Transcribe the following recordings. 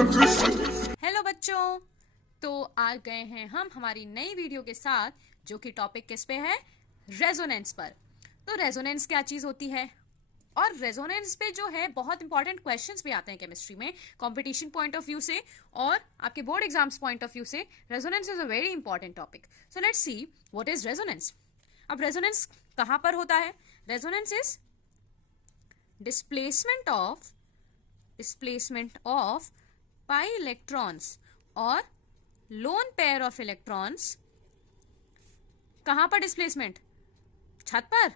Hello बच्चों, तो आ गए हैं हम हमारी नई वीडियो के साथ, जो कि टॉपिक किस पे है? रेजोनेंस पर। तो रेजोनेंस क्या चीज होती है, और रेजोनेंस पे जो है बहुत इंपॉर्टेंट क्वेश्चंस भी आते हैं केमिस्ट्री में, कंपटीशन पॉइंट ऑफ व्यू से और आपके board exams point of view से। Resonance is a very important topic. So let's see what is resonance. अब रेजोनेंस कहां पर होता है? Resonance is displacement of pi electrons और lone pair of electrons। कहां पर डिस्प्लेसमेंट? छत पर?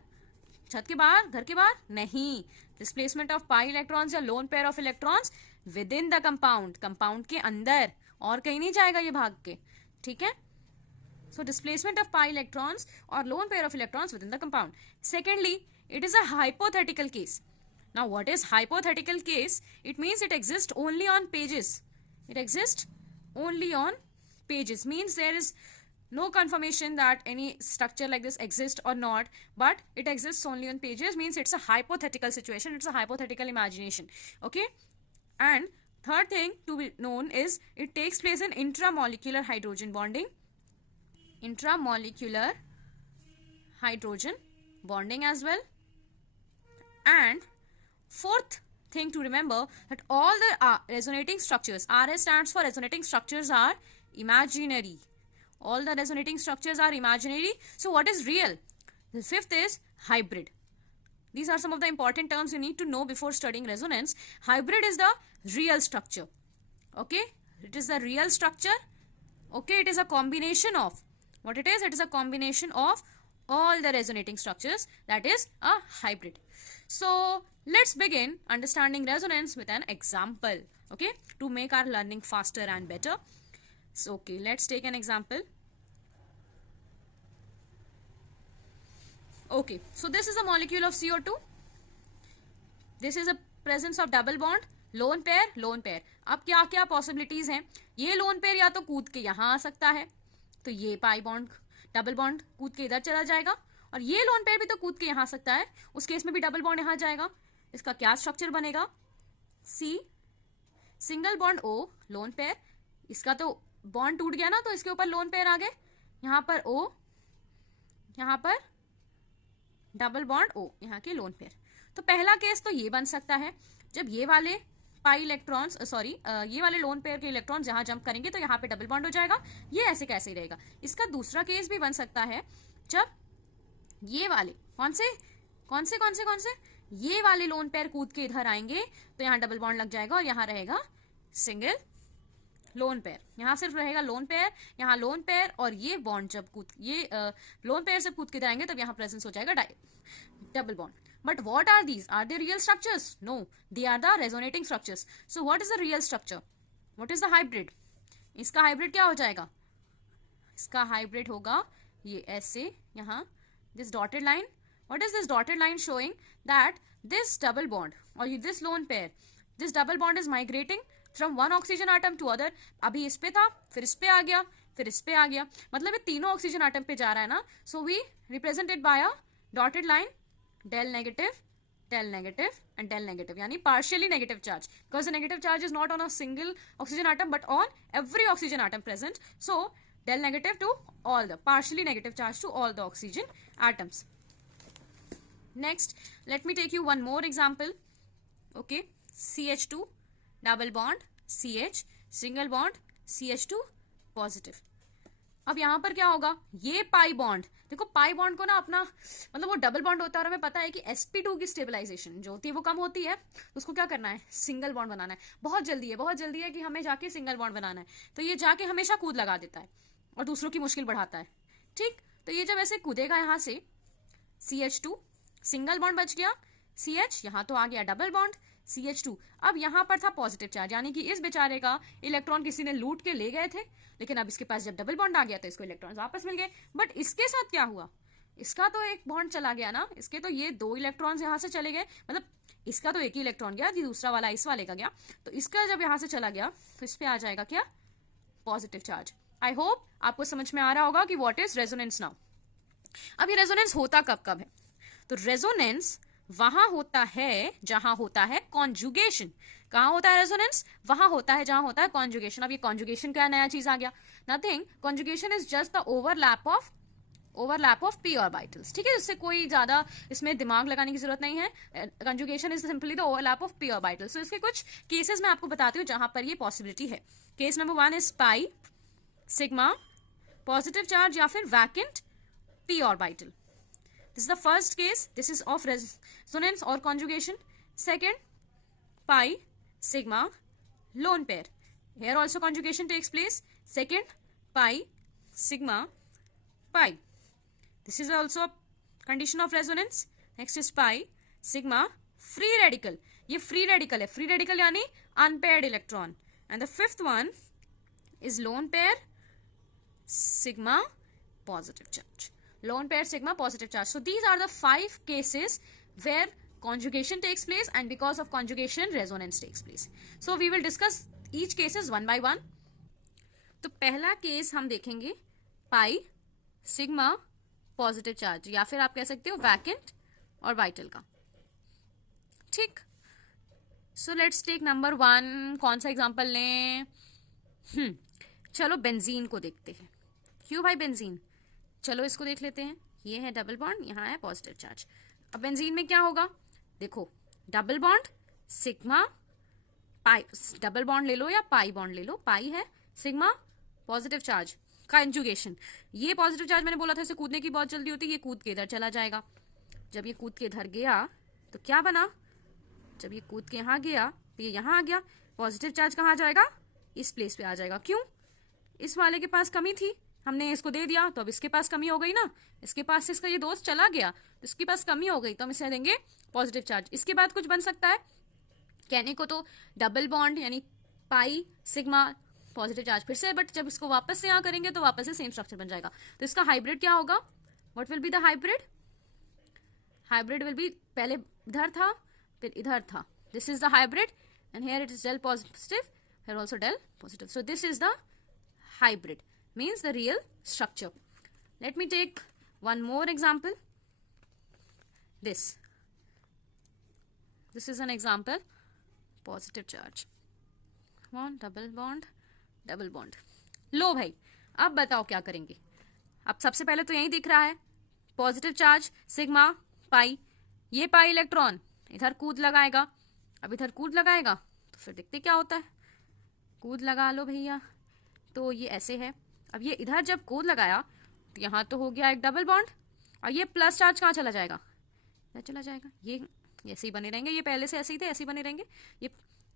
छत के बाहर? घर के बाहर? नहीं। डिस्प्लेसमेंट ऑफ पाई इलेक्ट्रॉन्स या loan pair of electrons within the compound, compound के अंदर, और कहीं नहीं जाएगा ये भाग के। ठीक है, so displacement of pi electrons और lone pair of electrons within the compound. Secondly, it is a hypothetical case. Now what is hypothetical case? It means it exists only on pages. It exists only on pages, means there is no confirmation that any structure like this exists or not, but it exists only on pages, means it's a hypothetical situation, it's a hypothetical imagination. Okay, and third thing to be known is it takes place in intramolecular hydrogen bonding. Intramolecular hydrogen bonding as well. And fourth thing to remember, that all the resonating structures, RS stands for resonating structures, are imaginary. All the resonating structures are imaginary. So what is real? The fifth is hybrid. These are some of the important terms you need to know before studying resonance. Hybrid is the real structure. Okay, it is the real structure. Okay, it is a combination of what it is. It is a combination of all the resonating structures, that is a hybrid. So let's begin understanding resonance with an example, okay, to make our learning faster and better. So okay, let's take an example. Okay, so this is a molecule of CO2. This is a presence of double bond, lone pair, lone pair. अब क्या क्या possibilities हैं? ये lone pair या तो कूद के यहाँ आ सकता है, तो ये पाई बॉन्ड, डबल बॉन्ड कूद के इधर चला जाएगा, और ये लोन पेयर भी तो कूद के यहाँ आ सकता है, उस केस में भी डबल बॉन्ड यहाँ जाएगा। इसका क्या स्ट्रक्चर बनेगा? C single bond O lone pair. इसका तो बॉन्ड टूट गया ना, तो इसके ऊपर लोन पेयर आ गए, यहाँ पर O, यहाँ पर डबल बॉन्ड O, यहाँ के लोन पेयर। तो पहला केस तो ये बन सकता है, जब ये वाले पाई इलेक्ट्रॉन्स, ये वाले लोन पेयर के इलेक्ट्रॉन्स यहाँ जंप करेंगे तो यहाँ पे डबल बॉन्ड हो जाएगा, ये ऐसे कैसे ही रहेगा। इसका दूसरा केस भी बन सकता है, जब ये वाले कौन से ये वाले लोन पेयर कूद के इधर आएंगे तो यहाँ डबल बॉन्ड लग जाएगा और यहाँ रहेगा सिंगल लोन पेयर। यहाँ सिर्फ रहेगा लोन पेयर, यहाँ लोन पेयर, और ये बॉन्ड जब लोन पेयर से कूद के इधर आएंगे तब यहाँ प्रेजेंस हो जाएगा double bond. But what are these? Are they real structures? No, they are the resonating structures. So what is the real structure? What is the hybrid? इसका हाइब्रिड क्या हो जाएगा? इसका हाइब्रिड होगा ये ऐसे, यहाँ this dotted line. What is this dotted line showing? That this double bond or this lone pair, this double bond is migrating from one oxygen atom to other. अभी इस पे था, फिर इस पे आ गया, फिर इस पे आ गया, मतलब ये तीनों ऑक्सीजन आटम पे जा रहा है ना। So we represent it by a dotted line, del negative, and del negative, yani partially negative charge, because the negative charge is not on a single oxygen atom but on every oxygen atom present. So del negative to all the partially negative charge to all the oxygen atoms. Next, let me take you one more example. Okay, CH2 double bond CH, single bond CH2 positive. अब यहाँ पर क्या होगा? ये pi bond, देखो pi bond को ना अपना मतलब वो डबल बॉन्ड होता है, और हमें पता है कि sp2 की स्टेबलाइजेशन जो होती है वो कम होती है, तो उसको क्या करना है? सिंगल बॉन्ड बनाना है। बहुत जल्दी है कि हमें जाके सिंगल बॉन्ड बनाना है, तो ये जाके हमेशा कूद लगा देता है और दूसरों की मुश्किल बढ़ाता है। ठीक, तो ये जब ऐसे कूदेगा यहाँ से, CH2 सिंगल बॉन्ड बच गया, CH यहाँ तो आ गया डबल बॉन्ड CH2। अब यहाँ पर था पॉजिटिव चार्ज, यानी कि इस बेचारे का इलेक्ट्रॉन किसी ने लूट के ले गए थे, लेकिन अब इसके पास जब डबल बॉन्ड आ गया तो इसको इलेक्ट्रॉन वापस मिल गए। बट इसके साथ क्या हुआ? इसका तो एक बॉन्ड चला गया ना, इसके तो ये दो इलेक्ट्रॉन्स यहाँ से चले गए, मतलब इसका तो एक ही इलेक्ट्रॉन गया, दूसरा वाला इस वाले का गया, तो इसका जब यहाँ से चला गया तो इस पे आ जाएगा क्या? Positive charge. आई होप आपको समझ में आ रहा होगा कि व्हाट इज रेजोनेंस नाउ। अब ये रेजोनेंस होता कब कब है? तो रेजोनेंस वहां होता है जहां होता है कॉन्जुगेशन। कहाँ होता है रेजोनेंस? वहां होता है जहां होता है कॉन्जुगेशन। अब ये कॉन्जुगेशन क्या नया चीज आ गया? Nothing, conjugation is just the overlap of p orbitals. ठीक है, इससे कोई ज्यादा इसमें दिमाग लगाने की जरूरत नहीं है। Conjugation is simply the overlap of p orbitals. So इसके कुछ केसेस मैं आपको बताती हूँ जहां पर ये पॉसिबिलिटी है। Case number 1 is pi sigma positive charge या फिर vacant p orbital. This is the first case. This is of resonance or conjugation. Second, pi sigma lone pair. Here also conjugation takes place. Second, pi sigma pi. This is also a condition of resonance. Next is pi sigma free radical. ये free radical है. Free radical यानी unpaired electron. And the fifth one is lone pair sigma positive charge. Lone pair sigma positive charge. So these are the 5 cases where conjugation takes place, and because of conjugation resonance takes place. So we will discuss each cases one by one. तो पहला case हम देखेंगे पाई sigma positive charge या फिर आप कह सकते हो वैकेंट ऑर्बिटल का। ठीक, सो लेट्स टेक नंबर 1। कौन सा एग्जांपल लें? चलो बेंजीन को देखते हैं। क्यों भाई बेंजीन? चलो इसको देख लेते हैं। ये है डबल बॉन्ड, यहाँ है पॉजिटिव चार्ज। अब बेंजीन में क्या होगा? देखो, double bond sigma pi, double bond ले लो या पाई बॉन्ड ले लो, पाई है सिग्मा पॉजिटिव चार्ज, कंजुगेशन। ये पॉजिटिव चार्ज मैंने बोला था इसे कूदने की बहुत जल्दी होती है, ये कूद के इधर चला जाएगा। जब ये कूद के इधर गया तो क्या बना? जब ये कूद के यहाँ गया तो ये यहाँ आ गया। पॉजिटिव चार्ज कहाँ जाएगा? इस प्लेस पे आ जाएगा। क्यों? इस वाले के पास कमी थी, हमने इसको दे दिया, तो अब इसके पास कमी हो गई ना। इसके पास से इसका ये दोस्त चला गया तो इसके पास कमी हो गई, तो हम इसे देंगे पॉजिटिव चार्ज। इसके बाद कुछ बन सकता है कहने को तो डबल बॉन्ड यानी पाई सिग्मा पॉजिटिव चार्ज फिर से, बट जब इसको वापस से यहाँ करेंगे तो वापस से सेम स्ट्रक्चर बन जाएगा। तो इसका हाइब्रिड क्या होगा? What will be the hybrid? Hybrid will be, पहले इधर था फिर इधर था, this is the hybrid, and here it is del positive, here also del positive. So this is the hybrid, means the real structure. Let me take one more example. This is an example. Positive charge, one double bond. लो भाई, अब बताओ क्या करेंगे? अब सबसे पहले तो यही दिख रहा है पॉजिटिव चार्ज सिग्मा पाई, ये पाई इलेक्ट्रॉन इधर कूद लगाएगा। अब इधर कूद लगाएगा तो फिर देखते क्या होता है। कूद लगा लो भैया, तो ये ऐसे है। अब ये इधर जब कूद लगाया तो यहाँ तो हो गया एक डबल बॉन्ड, और ये प्लस चार्ज कहाँ चला जाएगा? इधर चला जाएगा। ये ऐसे ही बने रहेंगे, ये पहले से ऐसे ही थे, ऐसे ही बने रहेंगे। ये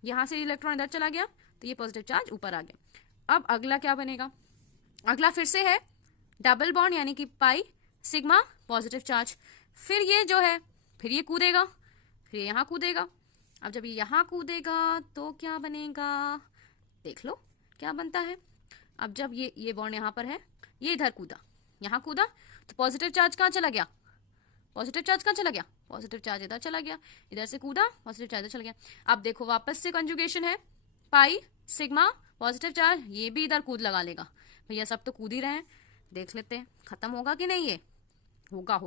यहाँ से इलेक्ट्रॉन इधर चला गया तो ये पॉजिटिव चार्ज ऊपर आ गया। अब अगला क्या बनेगा? अगला फिर से है डबल बॉन्ड यानी कि पाई सिग्मा पॉजिटिव चार्ज। फिर ये जो है फिर ये कूदेगा, फिर यहाँ कूदेगा। अब जब ये यहाँ कूदेगा तो क्या बनेगा? देख लो क्या बनता है। अब जब ये बॉन्ड यहाँ पर है, ये इधर कूदा, यहाँ कूदा, तो पॉजिटिव चार्ज कहाँ चला गया? पॉजिटिव चार्ज कहाँ चला गया? पॉजिटिव चार्ज इधर चला गया। इधर से कूदा, पॉजिटिव चार्ज इधर चला गया। अब देखो वापस से कंजुगेशन है, पाई सिग्मा पॉजिटिव चार्ज, ये भी इधर कूद लगा लेगा। भैया सब तो कूद ही रहे हैं, देख लेते हैं खत्म होगा कि नहीं। ये होगा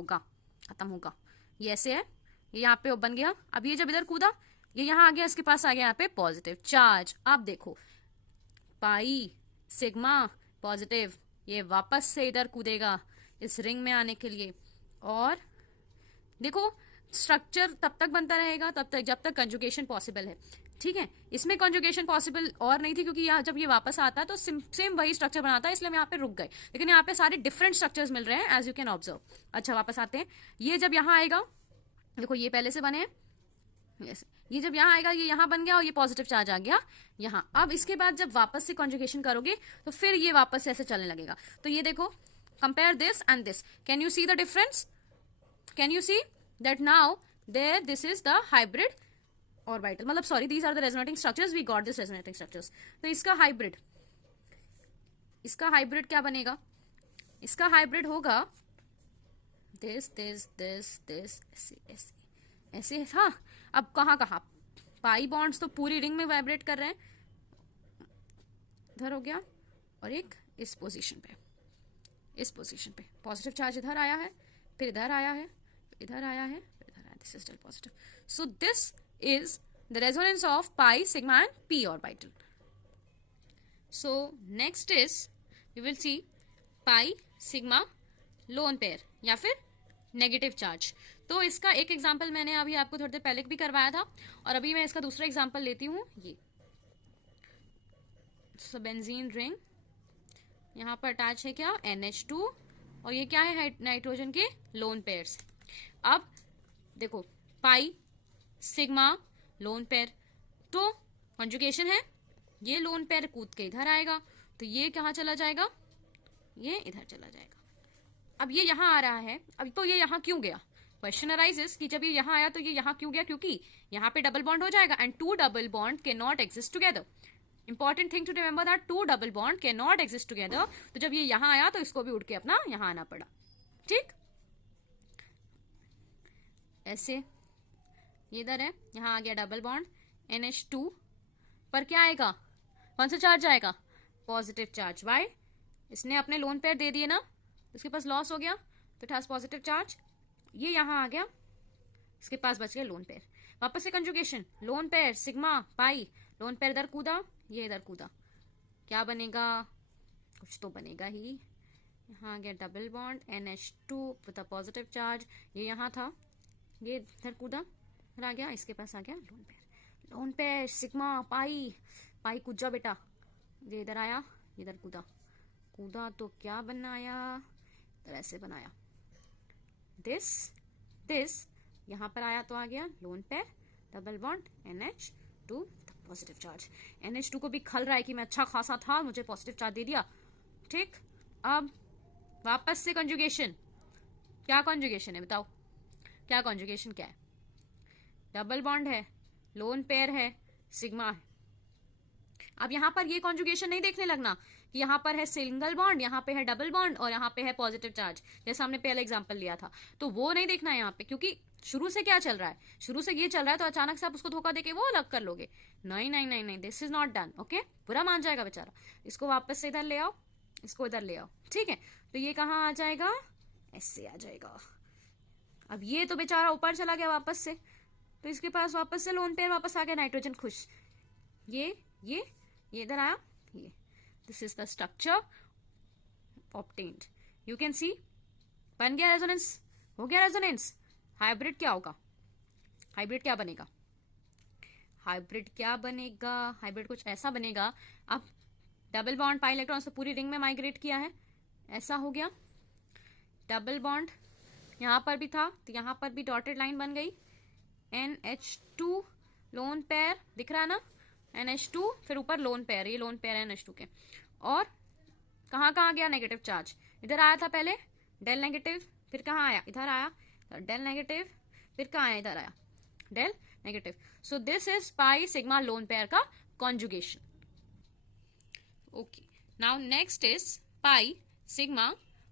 खत्म होगा। ये ऐसे है, ये यहाँ पे बन गया। अब ये जब इधर कूदा, ये यहाँ आ गया, इसके पास आ गया यहाँ पे पॉजिटिव चार्ज। अब देखो पाई सिग्मा पॉजिटिव, ये वापस से इधर कूदेगा इस रिंग में आने के लिए, और देखो स्ट्रक्चर तब तक बनता रहेगा तब तक जब तक कंजुगेशन पॉसिबल है। ठीक है, इसमें कंजुगेशन पॉसिबल और नहीं थी क्योंकि यहाँ जब ये वापस आता है तो सेम वही स्ट्रक्चर बनाता है, इसलिए हम यहाँ पे रुक गए। लेकिन यहाँ पे सारे डिफरेंट स्ट्रक्चर्स मिल रहे हैं एज यू कैन ऑब्जर्व। अच्छा वापस आते हैं, ये जब यहाँ आएगा, देखो ये पहले से बने हैं, ये जब यहाँ आएगा ये यहाँ बन गया और ये पॉजिटिव चार्ज आ गया यहाँ। अब इसके बाद जब वापस से कॉन्जुगेशन करोगे तो फिर ये वापस से ऐसे चलने लगेगा। तो ये देखो, compare this and this, can you see the difference? Can you see that now there this is the hybrid orbital, मतलब sorry these are the resonating structures, we got this resonating structures. तो इसका hybrid क्या बनेगा? इसका hybrid होगा this this this this ऐसे ऐसे ऐसे। हाँ, अब कहाँ पाई बॉन्ड्स तो पूरी रिंग में वाइब्रेट कर रहे हैं, इधर हो गया, और एक इस पोजीशन पे पॉजिटिव चार्ज इधर आया है, फिर इधर आया है, इधर आया है, फिर इधर आया, this is still positive. So this is the resonance of pi, sigma and p orbital. So next is we will see pi, sigma, lone pair या फिर नेगेटिव चार्ज. तो इसका एक एग्जांपल मैंने अभी आपको थोड़ी देर पहले भी करवाया था और अभी मैं इसका दूसरा एग्जांपल लेती हूँ. ये बेंजीन रिंग, यहाँ पर अटैच है क्या, NH2 और ये क्या है, नाइट्रोजन के लोन पेयर्स. अब देखो पाई, सिग्मा, लोन पेयर, तो कॉन्जुगेशन है, ये लोन पेयर कूद के इधर आएगा तो ये कहाँ चला जाएगा, ये इधर चला जाएगा. अब ये यहाँ आ रहा है, अब तो ये यहाँ क्यों गया, क्वेश्चन अराइजेस कि जब ये यहाँ आया तो ये यहाँ क्यों गया, क्योंकि यहाँ पे डबल बॉन्ड हो जाएगा and two double bond can not exist together. Important thing to remember that two double bond can not exist together. तो जब ये यहाँ आया तो इसको भी उड़ के अपना यहाँ आना पड़ा. ठीक, ऐसे ये इधर है, यहाँ आ गया डबल बॉन्ड, NH2 पर क्या आएगा, कौन सा चार्ज आएगा, पॉजिटिव चार्ज. वाई, इसने अपने लोन पेयर दे दिए ना, इसके पास लॉस हो गया तो इट हैज पॉजिटिव चार्ज. ये यहाँ आ गया, इसके पास बच गया लोन पेयर. वापस से कंजुगेशन, लोन पेयर सिग्मा पाई, लोन पेयर इधर कूदा, ये इधर कूदा, क्या बनेगा, कुछ तो बनेगा ही. यहाँ आ गया double bond NH2 with a positive charge, ये यहाँ था, ये इधर कूदा, फिर आ गया, इसके पास आ गया lone pair. Lone pair sigma pi, pi कूद जा बेटा, ये इधर आया, इधर कूदा, कूदा तो क्या बनाया, तो ऐसे बनाया, दिस यहाँ पर आया तो आ गया lone pair, double bond NH2 positive charge. NH2 को भी खल रहा है कि मैं अच्छा खासा था, मुझे पॉजिटिव चार्ज दे दिया. ठीक, अब वापस से कंजुगेशन, क्या कंजुगेशन है बताओ, क्या कंजुगेशन क्या है, डबल बॉन्ड है, लोन पेयर है, सिग्मा है. अब यहाँ पर ये कॉन्जुगेशन नहीं देखने लगना कि यहाँ पर है सिंगल बॉन्ड, यहाँ पे है डबल बॉन्ड और यहाँ पे है पॉजिटिव चार्ज, जैसा हमने पहले एग्जांपल लिया था. तो वो नहीं देखना है यहाँ पे, क्योंकि शुरू से क्या चल रहा है, शुरू से ये चल रहा है तो अचानक से आप उसको धोखा देके वो अलग कर लोगे. नहीं नहीं नहीं नहीं, this is not done. Okay, बुरा मान जाएगा बेचारा. इसको वापस से इधर ले आओ, इसको इधर ले आओ. ठीक है, तो ये कहाँ आ जाएगा, ऐसे आ जाएगा. अब ये तो बेचारा ऊपर चला गया वापस से, तो इसके पास वापस से लोन पेयर वापस आ गया, नाइट्रोजन खुश. ये इधर आया, ये this is the structure obtained. You can see, बन गया रेजोनेंस, हो गया रेजोनेंस. हाइब्रिड क्या होगा, हाइब्रिड क्या बनेगा, हाइब्रिड क्या बनेगा, हाइब्रिड कुछ ऐसा बनेगा. अब डबल बॉन्ड पाई इलेक्ट्रॉन्स तो पूरी रिंग में माइग्रेट किया है, ऐसा हो गया. डबल बॉन्ड यहाँ पर भी था तो यहाँ पर भी डॉटेड लाइन बन गई, NH2 लोन पेयर दिख रहा है ना, NH2 फिर ऊपर लोन पेयर, ये लोन पेयर है NH2 के. और कहाँ कहाँ गया नेगेटिव चार्ज, इधर आया था पहले डेल नेगेटिव, फिर कहाँ आया, इधर आया डेल नेगेटिव, फिर कहाँ आया, इधर आया डेल negative. So this is pi sigma lone pair का conjugation. Okay, now next is pi sigma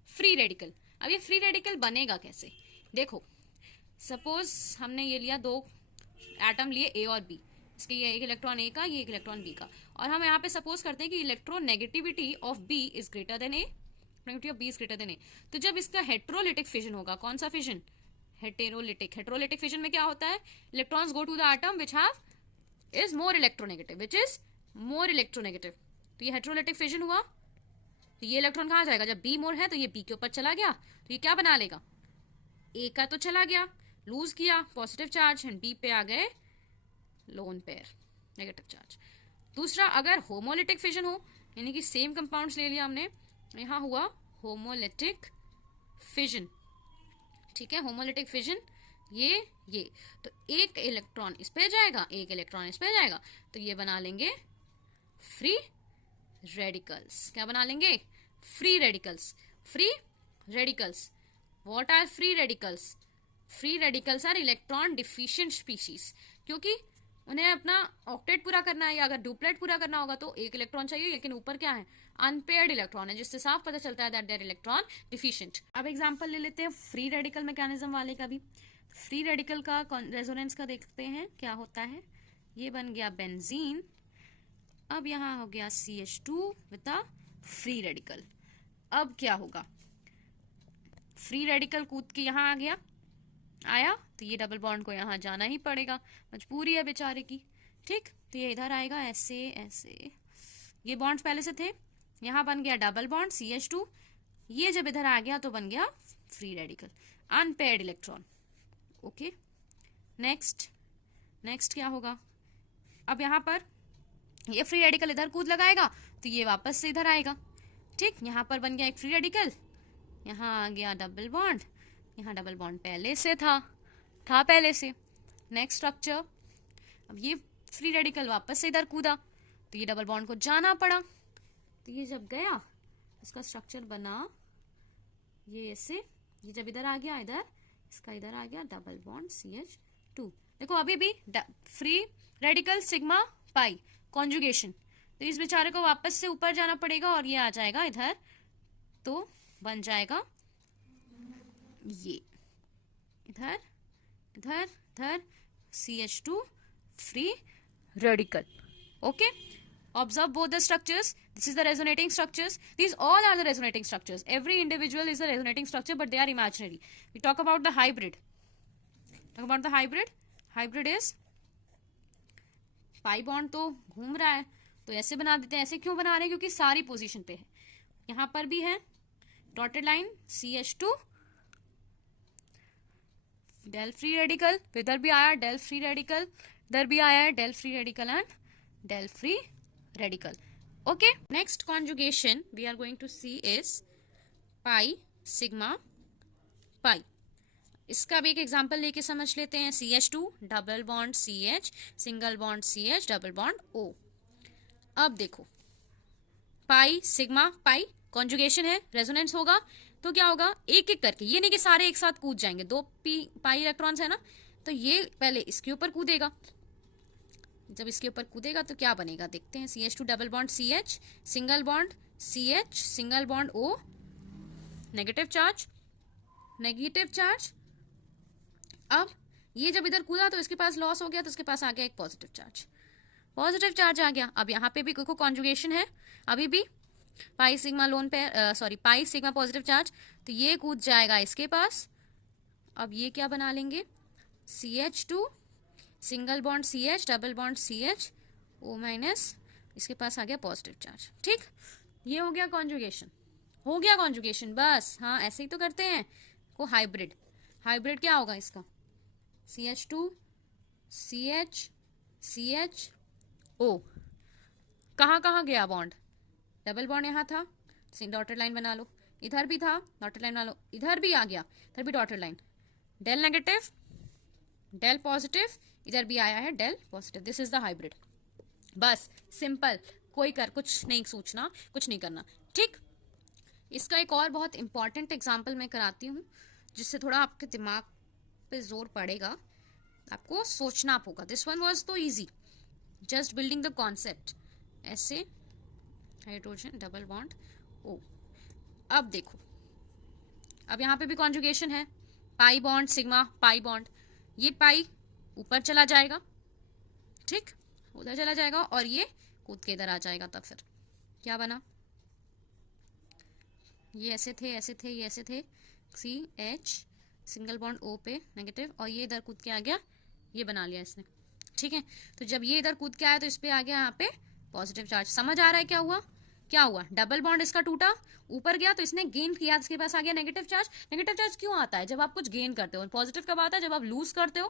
free radical. अब ये फ्री रेडिकल बनेगा कैसे, देखो सपोज हमने ये लिया, दो एटम लिए A और B, इसके ये एक इलेक्ट्रॉन A का, ये एक इलेक्ट्रॉन B का, और हम यहाँ पे सपोज करते हैं कि electronegativity of B is greater than A, negativity of B is greater than A. तो जब इसका हेट्रोलिटिक फिजन होगा, कौन सा फिजन, हेटेरोलिटिक फिजन में क्या होता है, electrons go to the atom which have is more electronegative, which is more electronegative. तो ये हेट्रोलिटिक फिजन हुआ, तो ये इलेक्ट्रॉन कहाँ जाएगा, जब B मोर है तो ये B के ऊपर चला गया, तो ये क्या बना लेगा, A का तो चला गया, लूज किया पॉजिटिव चार्ज एंड B पे आ गए लोन पेयर नेगेटिव चार्ज. दूसरा, अगर होमोलिटिक फिजन हो, यानी कि सेम कंपाउंड्स ले लिया हमने, यहाँ हुआ होमोलिटिक फिजन. ठीक है, होमोलिटिक फिजन, ये तो एक इलेक्ट्रॉन इस पे जाएगा, एक इलेक्ट्रॉन इस पे जाएगा, तो ये बना लेंगे फ्री रेडिकल्स. क्या बना लेंगे, free radicals. Free radicals, what are free radicals, free radicals are electron deficient species, क्योंकि उन्हें अपना ऑक्टेट पूरा करना है या अगर डुप्लेट पूरा करना होगा तो एक इलेक्ट्रॉन चाहिए, लेकिन ऊपर क्या है, अनपेयर्ड इलेक्ट्रॉन है, जिससे साफ पता चलता है that they are electron deficient. अब एग्जांपल ले लेते हैं फ्री रेडिकल मैकेनिज्म वाले का भी. फ्री रेडिकल का रेजोनेंस का देखते हैं क्या होता है. ये बन गया बेंजीन, अब यहाँ हो गया CH2 with a free radical. अब क्या होगा, फ्री रेडिकल कूद के यहाँ आ गया, आया तो ये डबल बॉन्ड को यहाँ जाना ही पड़ेगा, मजबूरी है बेचारे की। ठीक, तो ये इधर आएगा ऐसे ऐसे, ये बॉन्ड्स पहले से थे, यहाँ बन गया डबल बॉन्ड CH2, ये जब इधर आ गया तो बन गया free radical, unpaired electron. Okay, next next क्या होगा, अब यहाँ पर ये फ्री रेडिकल इधर कूद लगाएगा तो ये वापस से इधर आएगा। ठीक, यहाँ पर बन गया एक फ्री रेडिकल, यहाँ आ गया डबल बॉन्ड, यहाँ डबल बॉन्ड पहले से था पहले से। नेक्स्ट स्ट्रक्चर, अब ये फ्री रेडिकल वापस से इधर कूदा तो ये डबल बॉन्ड को जाना पड़ा, तो ये जब गया इसका स्ट्रक्चर बना ये ऐसे, ये जब इधर आ गया इधर, इसका इधर आ गया डबल बॉन्ड CH2। देखो अभी भी free radical sigma pi conjugation, तो इस बेचारे को वापस से ऊपर जाना पड़ेगा और ये आ जाएगा इधर, तो बन जाएगा ये इधर इधर इधर CH2 free radical. Okay, observe both the structures. This is the resonating structures. These all are the resonating structures. Every individual is a resonating structure, but they are imaginary. We talk about the hybrid. Hybrid is pi bond तो घूम रहा है, तो ऐसे बना देते हैं। ऐसे क्यों बना रहे हैं, क्योंकि सारी पोजीशन पे है। यहाँ पर भी है dotted line CH2 del free radical, इधर भी आया डेल फ्री रेडिकल, इधर भी आया है del free radical and del free radical. Okay, next conjugation we are going to see is pi sigma pi. इसका भी एक एग्जांपल लेके समझ लेते हैं। CH2 double bond CH, single bond CH, double bond O। अब देखो पाई सिग्मा पाई कॉन्जुगेशन है, रेजोनेंस होगा तो क्या होगा, एक एक करके, ये नहीं कि सारे एक साथ कूद जाएंगे। दो पाई इलेक्ट्रॉन्स है ना, तो ये पहले इसके ऊपर कूदेगा, जब इसके ऊपर कूदेगा तो क्या बनेगा देखते हैं। CH2 double bond CH, single bond CH, single bond O, negative charge. अब ये जब इधर कूदा तो इसके पास लॉस हो गया, तो इसके पास आ गया एक पॉजिटिव चार्ज आ गया। अब यहाँ पे भी कोई कॉन्जुगेशन है, अभी भी पाई सिग्मा लोन पे पाई सिग्मा पॉजिटिव चार्ज, तो ये कूद जाएगा इसके पास। अब ये क्या बना लेंगे, CH2 single bond CH, double bond CH, O minus, इसके पास आ गया पॉजिटिव चार्ज। ठीक, ये हो गया कॉन्जुगेशन बस। हाँ, ऐसे ही तो करते हैं को हाइब्रिड क्या होगा इसका, CH2 CH O, कहाँ गया बॉन्ड, डबल बॉन्ड यहाँ था, डॉटेड लाइन बना लो, इधर भी था डॉटेड लाइन बना लो, इधर भी आ गया, इधर भी dotted line, del negative del positive, इधर भी आया है del positive. This is the hybrid. बस सिंपल, कुछ नहीं सोचना, कुछ नहीं करना। ठीक, इसका एक और बहुत इंपॉर्टेंट एग्जाम्पल मैं कराती हूँ, जिससे थोड़ा आपके दिमाग पे जोर पड़ेगा, आपको सोचना होगा। दिस वन वॉज तो easy, just building the concept. ऐसे हाइड्रोजन डबल बॉन्ड O। अब देखो, अब यहाँ पे भी कॉन्जुगेशन है, pi bond sigma pi bond, ये पाई ऊपर चला जाएगा, ठीक, उधर चला जाएगा, और ये कूद के इधर आ जाएगा। तब फिर क्या बना, ये ऐसे थे ये ऐसे थे, CH सिंगल बॉन्ड O पे नेगेटिव, और ये इधर कूद के आ गया, ये बना लिया इसने। ठीक है, तो जब ये इधर कूद के आया तो इस पे आ गया यहाँ पे पॉजिटिव चार्ज। समझ आ रहा है क्या हुआ, डबल बॉन्ड इसका टूटा, ऊपर गया तो इसने गेन किया, इसके पास आ गया नेगेटिव चार्ज। नेगेटिव चार्ज क्यों आता है, जब आप कुछ गेन करते हो। पॉजिटिव कब आता है, जब आप लूज करते हो,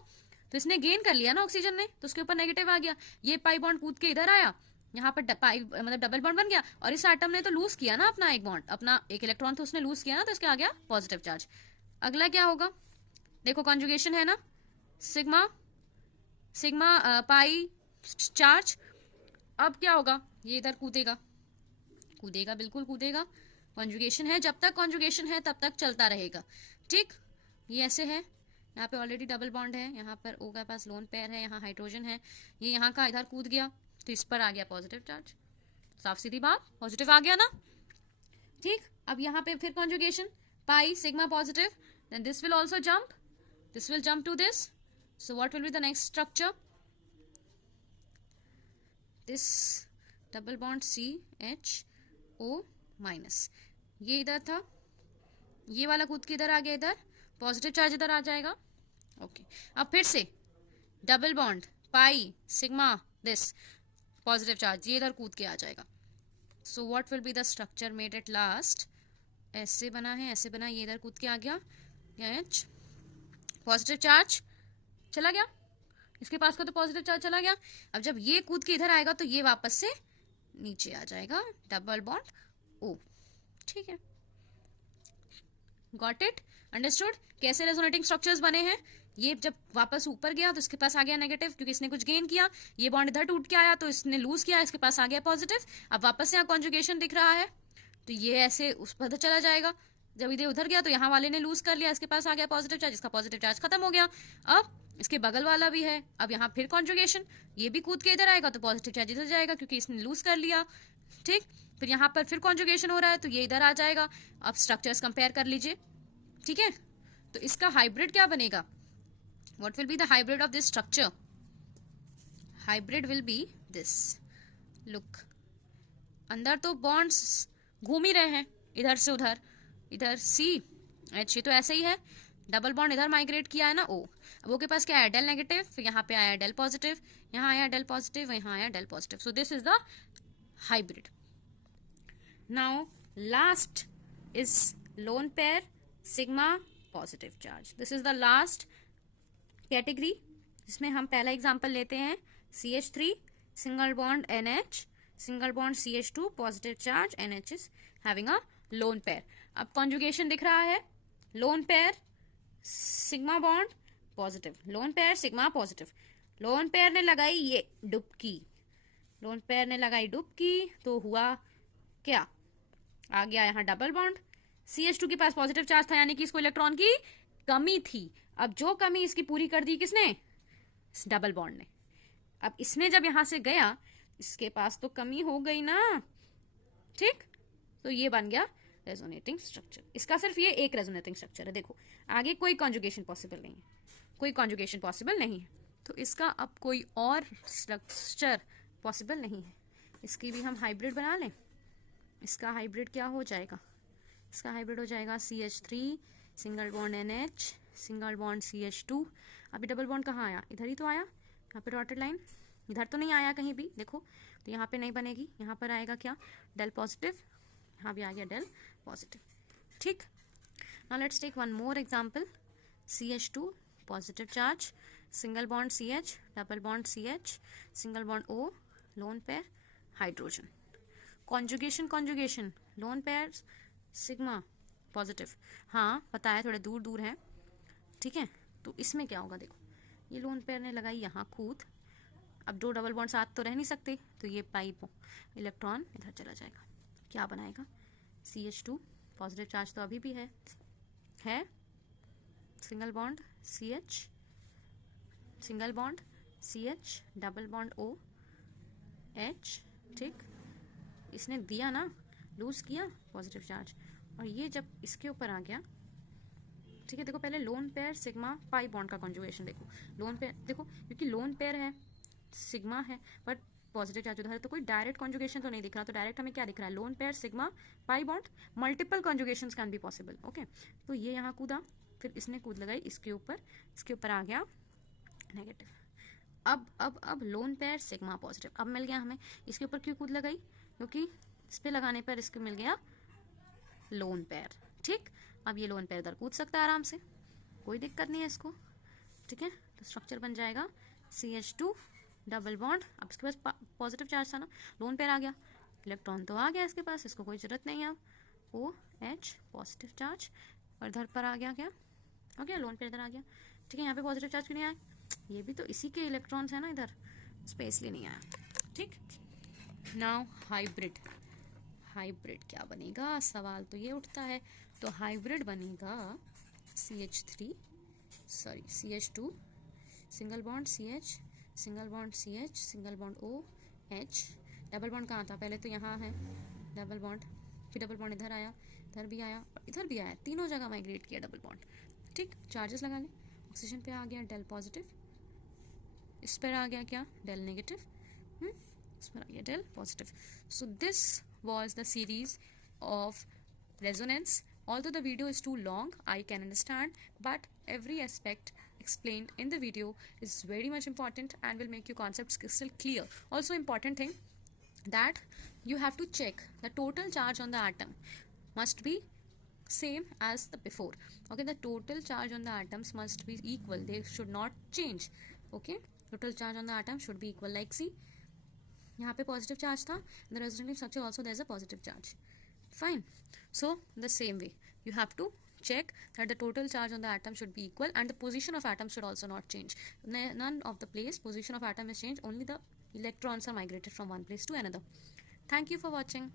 तो इसने गेन कर लिया ना ऑक्सीजन ने, तो उसके ऊपर नेगेटिव आ गया। ये पाई बॉन्ड कूद के इधर आया, यहाँ पर पाई मतलब डबल बॉन्ड बन गया, और इस एटम ने तो लूज किया ना अपना एक बॉन्ड, अपना एक इलेक्ट्रॉन तो उसने लूज किया ना, तो इसके आ गया पॉजिटिव चार्ज। अगला क्या होगा, देखो कॉन्जुगेशन है ना, सिग्मा पाई चार्ज। अब क्या होगा, ये इधर कूदेगा, बिल्कुल कूदेगा। कॉन्जुगेशन है, जब तक कॉन्जुगेशन है तब तक चलता रहेगा। ठीक, ये ऐसे है, यहाँ पे ऑलरेडी डबल बॉन्ड है, यहाँ पर O के पास लोन पेयर है, यहाँ हाइड्रोजन है, ये यहाँ का इधर कूद गया तो इस पर आ गया पॉजिटिव चार्ज। साफ सीधी बात, पॉजिटिव आ गया ना। ठीक, अब यहाँ पे फिर conjugation, pi sigma positive, then this will also jump, this will jump to this, so what will be the next structure, this double bond CHO minus, ये इधर था, ये वाला कूद के इधर आ गया, इधर पॉजिटिव चार्ज इधर आ जाएगा, ओके अब फिर से double bond pi sigma this positive charge, ये इधर कूद के आ जाएगा. सो what will be the structure made at last. ऐसे बना है, ऐसे बना, ये इधर कूद के आ गया, एच पॉजिटिव चार्ज चला गया, इसके पास का तो पॉजिटिव चार्ज चला गया. अब जब ये कूद के इधर आएगा तो ये वापस से नीचे आ जाएगा, डबल बॉन्ड ओ. ठीक है, गॉट इट, अंडरस्टूड कैसे रेजोनेटिंग स्ट्रक्चर्स बने हैं. ये जब वापस ऊपर गया तो इसके पास आ गया नेगेटिव, क्योंकि इसने कुछ गेन किया. ये बॉन्ड इधर टूट के आया तो इसने लूज किया, इसके पास आ गया पॉजिटिव. अब वापस से यहाँ कॉन्जुगेशन दिख रहा है तो ये ऐसे उस पर चला जाएगा. जब इधर उधर गया तो यहाँ वाले ने लूज कर लिया, इसके पास आ गया पॉजिटिव चार्ज, इसका पॉजिटिव चार्ज खत्म हो गया. अब इसके बगल वाला भी है, अब यहाँ फिर कॉन्जुगेशन, ये भी कूद के इधर आएगा तो पॉजिटिव चार्ज इधर जाएगा क्योंकि इसने लूज कर लिया. ठीक, फिर यहाँ पर फिर कॉन्जुगेशन हो रहा है तो ये इधर आ जाएगा. अब स्ट्रक्चर्स कंपेयर कर लीजिए. ठीक है, तो इसका हाइब्रिड क्या बनेगा. What will be the hybrid of this structure. Hybrid will B this. Look, अंदर तो बॉन्ड्स घूम ही रहे हैं इधर से उधर, इधर सी एच, ये तो ऐसे ही है. डबल बॉन्ड इधर माइग्रेट किया है ना ओ. अब ओ के पास क्या है, डेल नेगेटिव, फिर यहाँ पे आया डेल पॉजिटिव, यहाँ आया डेल पॉजिटिव, यहाँ आया del positive. So this is the hybrid. Now last is lone pair sigma positive charge. This is the last category जिसमें हम पहला एग्जांपल लेते हैं CH3 single bond NH single bond CH2 positive charge, NH is having a lone pair. अब conjugation दिख रहा है, lone pair sigma bond positive, lone pair sigma positive. Lone pair ने लगाई ये डुबकी, लोन पेयर ने लगाई डुबकी तो हुआ क्या, आ गया यहाँ डबल बॉन्ड. CH2 के पास पॉजिटिव चार्ज था यानी कि इसको इलेक्ट्रॉन की कमी थी. अब जो कमी इसकी पूरी कर दी किसने, डबल बॉन्ड ने. अब इसने जब यहां से गया इसके पास तो कमी हो गई ना. ठीक, तो ये बन गया रेजोनेटिंग स्ट्रक्चर. इसका सिर्फ ये एक रेजोनेटिंग स्ट्रक्चर है. देखो आगे कोई कॉन्जुगेशन पॉसिबल नहीं है, कोई कॉन्जुगेशन पॉसिबल नहीं है, तो इसका अब कोई और स्ट्रक्चर पॉसिबल नहीं है. इसकी भी हम हाइब्रिड बना लें. इसका हाइब्रिड क्या हो जाएगा, इसका हाइब्रिड हो जाएगा CH3 single bond NH single bond CH2. अभी डबल बॉन्ड कहाँ आया, इधर ही तो आया, यहाँ पे डॉटेड लाइन, इधर तो नहीं आया कहीं भी. देखो तो यहाँ पे नहीं बनेगी, यहाँ पर आएगा क्या, डेल पॉजिटिव, यहाँ भी आ गया डेल पॉजिटिव. ठीक, now let's take one more example. CH2 positive charge single bond CH double bond CH single bond O lone pair hydrogen. Conjugation conjugation lone pair sigma positive, हाँ पता है थोड़े दूर दूर हैं. ठीक है, तो इसमें क्या होगा, देखो ये लोन पेयर ने लगाई यहाँ कूद. अब दो डबल बॉन्ड साथ तो रह नहीं सकते तो ये पाइप इलेक्ट्रॉन इधर चला जाएगा. क्या बनाएगा, CH2 पॉजिटिव चार्ज तो अभी भी है single bond CH single bond CH double bond O H. ठीक, इसने दिया ना, लूज किया पॉजिटिव चार्ज, और ये जब इसके ऊपर आ गया. ठीक है, देखो पहले loan pair sigma pi bond का कॉन्जुगेशन देखो. लोन पेयर देखो, क्योंकि लोन पेयर है सिग्मा है बट पॉजिटिव चार्ज उधर है तो कोई डायरेक्ट कॉन्जुगेशन तो नहीं दिख रहा. तो डायरेक्ट हमें क्या दिख रहा है, lone pair sigma pi bond. Multiple conjugations can be possible. Okay, तो ये यहाँ कूदा, फिर इसने कूद लगाई इसके ऊपर आ गया नेगेटिव. अब लोन पेयर सिग्मा पॉजिटिव अब मिल गया हमें. इसके ऊपर क्यों कूद लगाई, क्योंकि इस पे लगाने पर इसको मिल गया लोन पेयर. ठीक, अब ये लोन पेयर इधर कूद सकता है आराम से, कोई दिक्कत नहीं है इसको. ठीक है, तो स्ट्रक्चर बन जाएगा CH2 डबल बॉन्ड. अब इसके पास पॉजिटिव चार्ज था ना, लोन पेयर आ गया, इलेक्ट्रॉन तो आ गया इसके पास, इसको कोई जरूरत नहीं है. अब OH पॉजिटिव चार्ज, और इधर पर आ गया क्या, हो गया लोन पेयर इधर आ गया. ठीक है, यहाँ पे पॉजिटिव चार्ज क्यों नहीं आया, ये भी तो इसी के इलेक्ट्रॉन्स है ना इधर, स्पेस लिए नहीं आया. ठीक, नाउ हाइब्रिड. हाइब्रिड क्या बनेगा, सवाल तो ये उठता है. तो हाइब्रिड बनेगा CH2 single bond CH single bond CH single bond OH. Double bond कहाँ था, पहले तो यहाँ है डबल बॉन्ड, फिर डबल बॉन्ड इधर आया, इधर भी आया और इधर भी आया, तीनों जगह माइग्रेट किया डबल बॉन्ड. ठीक, चार्जेस लगा लें. ऑक्सीजन पे आ गया डेल पॉजिटिव, इस पर आ गया क्या, डेल नेगेटिव, इस पर आ गया del positive. So this was the series of resonance. Although the video is too long, I can understand, but every aspect explained in the video is very much important and will make your concepts crystal clear. Also important thing that you have to check the total charge on the atom must be same as the before. Okay, the total charge on the atoms must be equal, they should not change. Okay, total charge on the atom should be equal. Like see, यहाँ पे positive charge था, in the resonating structure also there is a positive charge. Fine. So the same way you have to check that the total charge on the atom should be equal and the position of atom should also not change. None of the place position of atom is changed, only the electrons are migrated from one place to another. Thank you for watching.